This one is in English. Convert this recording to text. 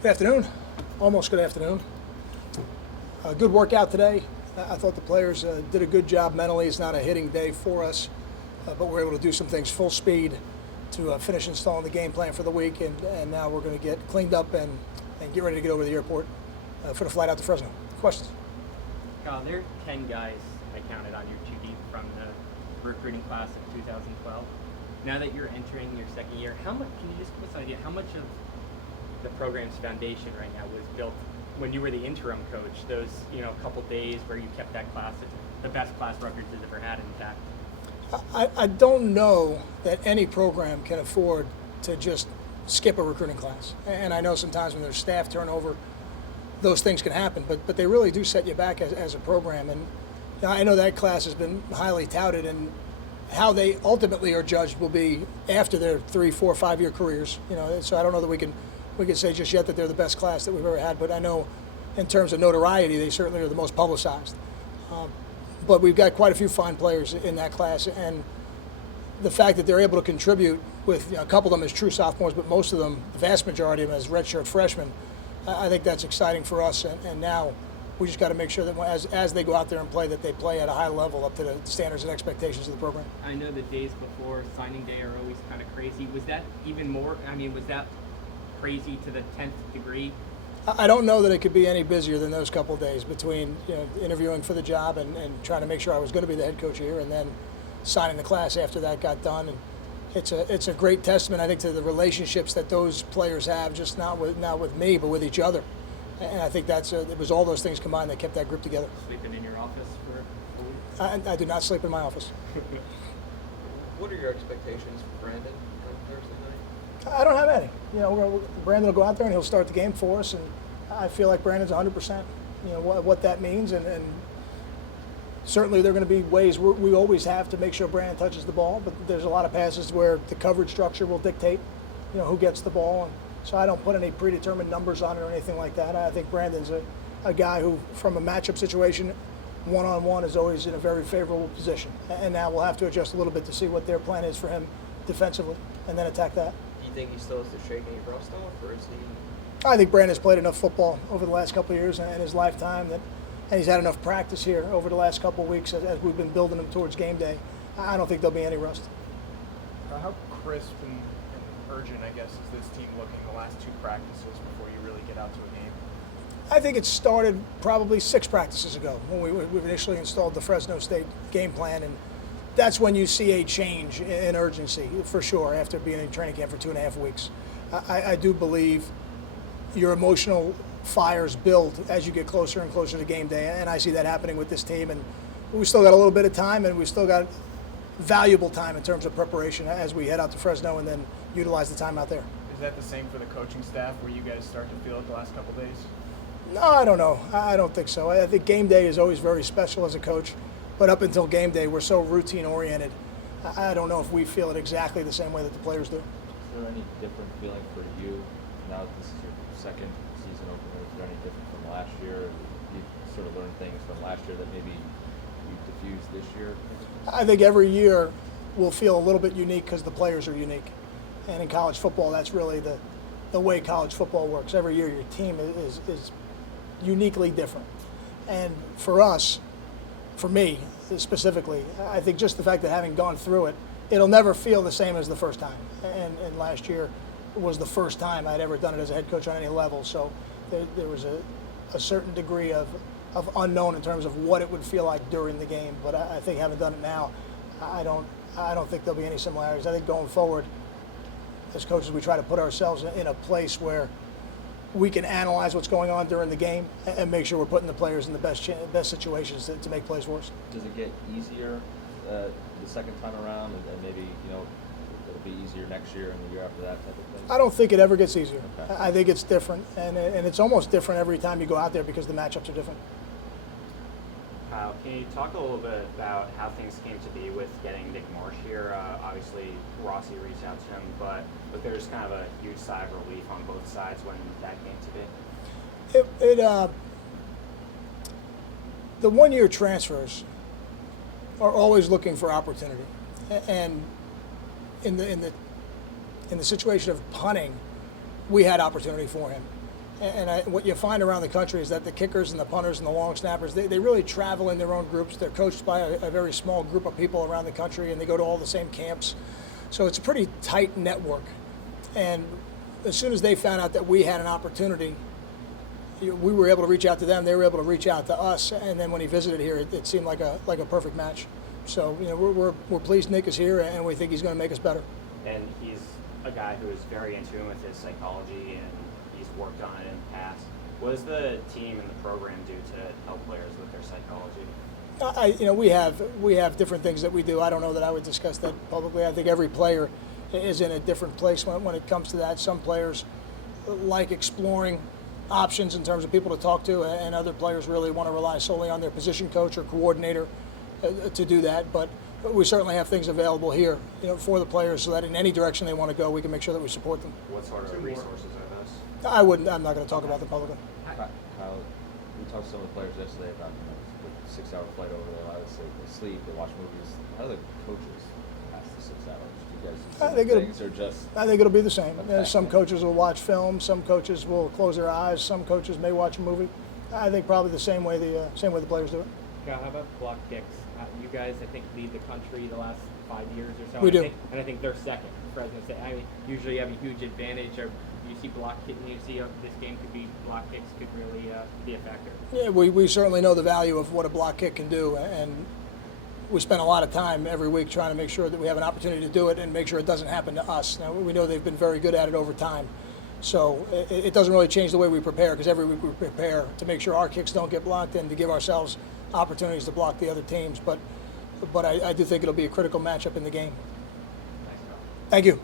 Good afternoon. Almost good afternoon. Good workout today. I thought the players did a good job mentally. It's not a hitting day for us, but we're able to do some things full speed to finish installing the game plan for the week, and now we're going to get cleaned up and get ready to get over to the airport for the flight out to Fresno. Questions? Kyle, there are 10 guys I counted on your 2 deep from the recruiting class of 2012. Now that you're entering your second year, can you just give us an idea how much of the program's foundation right now was built when you were the interim coach? Those couple days where you kept that class, the best class Rutgers has ever had intact. I don't know that any program can afford to just skip a recruiting class. And I know sometimes when there's staff turnover, those things can happen, but they really do set you back as a program. And I know that class has been highly touted, and how they ultimately are judged will be after their 3, 4, 5-year careers. So I don't know that we can say just yet that they're the best class that we've ever had, but I know in terms of notoriety, they certainly are the most publicized. But we've got quite a few fine players in that class, and the fact that they're able to contribute with a couple of them as true sophomores, but most of them, the vast majority of them, as redshirt freshmen, I think that's exciting for us. And now we just got to make sure that as they go out there and play, that they play at a high level up to the standards and expectations of the program. I know the days before signing day are always kind of crazy. Was that even more? Was that crazy to the 10th degree? I don't know that it could be any busier than those couple of days between interviewing for the job and trying to make sure I was going to be the head coach here, and then signing the class after that got done. And it's a great testament, I think, to the relationships that those players have, just not with me, but with each other. And I think it was all those things combined that kept that group together. Sleeping in your office for a week? I do not sleep in my office. What are your expectations for Brandon on Thursday night? I don't have any. Brandon will go out there and he'll start the game for us, and I feel like Brandon's 100%. What that means, and certainly there are going to be ways we always have to make sure Brandon touches the ball, but there's a lot of passes where the coverage structure will dictate, who gets the ball, and so I don't put any predetermined numbers on it or anything like that. I think Brandon's a guy who, from a matchup situation, one-on-one is always in a very favorable position, and now we'll have to adjust a little bit to see what their plan is for him defensively, and then attack that. Do you think he still has the shaking of rust off, or is he? I think Brandon's played enough football over the last couple of years in his lifetime and he's had enough practice here over the last couple of weeks as we've been building him towards game day. I don't think there'll be any rust. How crisp and urgent, I guess, is this team looking the last 2 practices before you really get out to a game? I think it started probably 6 practices ago when we initially installed the Fresno State game plan, and that's when you see a change in urgency for sure after being in training camp for 2.5 weeks. I do believe your emotional fires build as you get closer and closer to game day, and I see that happening with this team. And we still got a little bit of time, and we still got valuable time in terms of preparation as we head out to Fresno and then utilize the time out there. Is that the same for the coaching staff, where you guys start to feel it the last couple of days? No, I don't know. I don't think so. I think game day is always very special as a coach, but up until game day, we're so routine oriented. I don't know if we feel it exactly the same way that the players do. Is there any different feeling for you now that this is your second season opener? Is there any different from last year? You sort of learned things from last year that maybe you diffused this year? I think every year will feel a little bit unique because the players are unique. And in college football, that's really the way college football works. Every year your team is uniquely different. And for us, for me specifically, I think just the fact that having gone through it, it'll never feel the same as the first time. And last year was the first time I'd ever done it as a head coach on any level. So there was a certain degree of unknown in terms of what it would feel like during the game. But I think having done it now, I don't think there'll be any similarities. I think going forward, as coaches, we try to put ourselves in a place where we can analyze what's going on during the game and make sure we're putting the players in the best situations to make plays for us. Does it get easier the second time around, and maybe it'll be easier next year and the year after that type of thing? I don't think it ever gets easier. Okay. I think it's different, and it's almost different every time you go out there because the matchups are different. Kyle, can you talk a little bit about how things came to be with getting Nick Marsh here? Obviously, Rossi reached out to him, but there was kind of a huge sigh of relief on both sides when that came to be. The one-year transfers are always looking for opportunity, and in the situation of punting, we had opportunity for him. What you find around the country is that the kickers and the punters and the long snappers, they really travel in their own groups. They're coached by a very small group of people around the country, and they go to all the same camps. So it's a pretty tight network. And as soon as they found out that we had an opportunity, we were able to reach out to them. They were able to reach out to us. And then when he visited here, it seemed like a perfect match. So we're pleased Nick is here, and we think he's going to make us better. And he's a guy who is very in tune with his psychology, and he's worked on it in the past. What does the team and the program do to help players with their psychology? We have different things that we do. I don't know that I would discuss that publicly. I think every player is in a different place when it comes to that. Some players like exploring options in terms of people to talk to, and other players really want to rely solely on their position coach or coordinator to do that. But we certainly have things available here, for the players, so that in any direction they want to go, we can make sure that we support them. What sort of resources are those? I'm not going to talk about them publicly. Kyle, we talked to some of the players yesterday about the 6-hour flight over there. Obviously, they sleep, they watch movies. How do the coaches pass the 6 hours? Do you guys do some things or just? I think it'll be the same. Okay. Some coaches will watch film. Some coaches will close their eyes. Some coaches may watch a movie. I think probably the same way the players do it. Kyle, how about block kicks? You guys, I think, lead the country the last 5 years or so. We do. I think they're second. Fresno State. I mean, usually you have a huge advantage. Or you see block kicks, and you see this game could be block kicks could really be a factor. Yeah, we certainly know the value of what a block kick can do, and we spend a lot of time every week trying to make sure that we have an opportunity to do it and make sure it doesn't happen to us. Now, we know they've been very good at it over time. So it doesn't really change the way we prepare, because every week we prepare to make sure our kicks don't get blocked and to give ourselves opportunities to block the other teams. But I do think it'll be a critical matchup in the game. Thanks, Kyle. Thank you.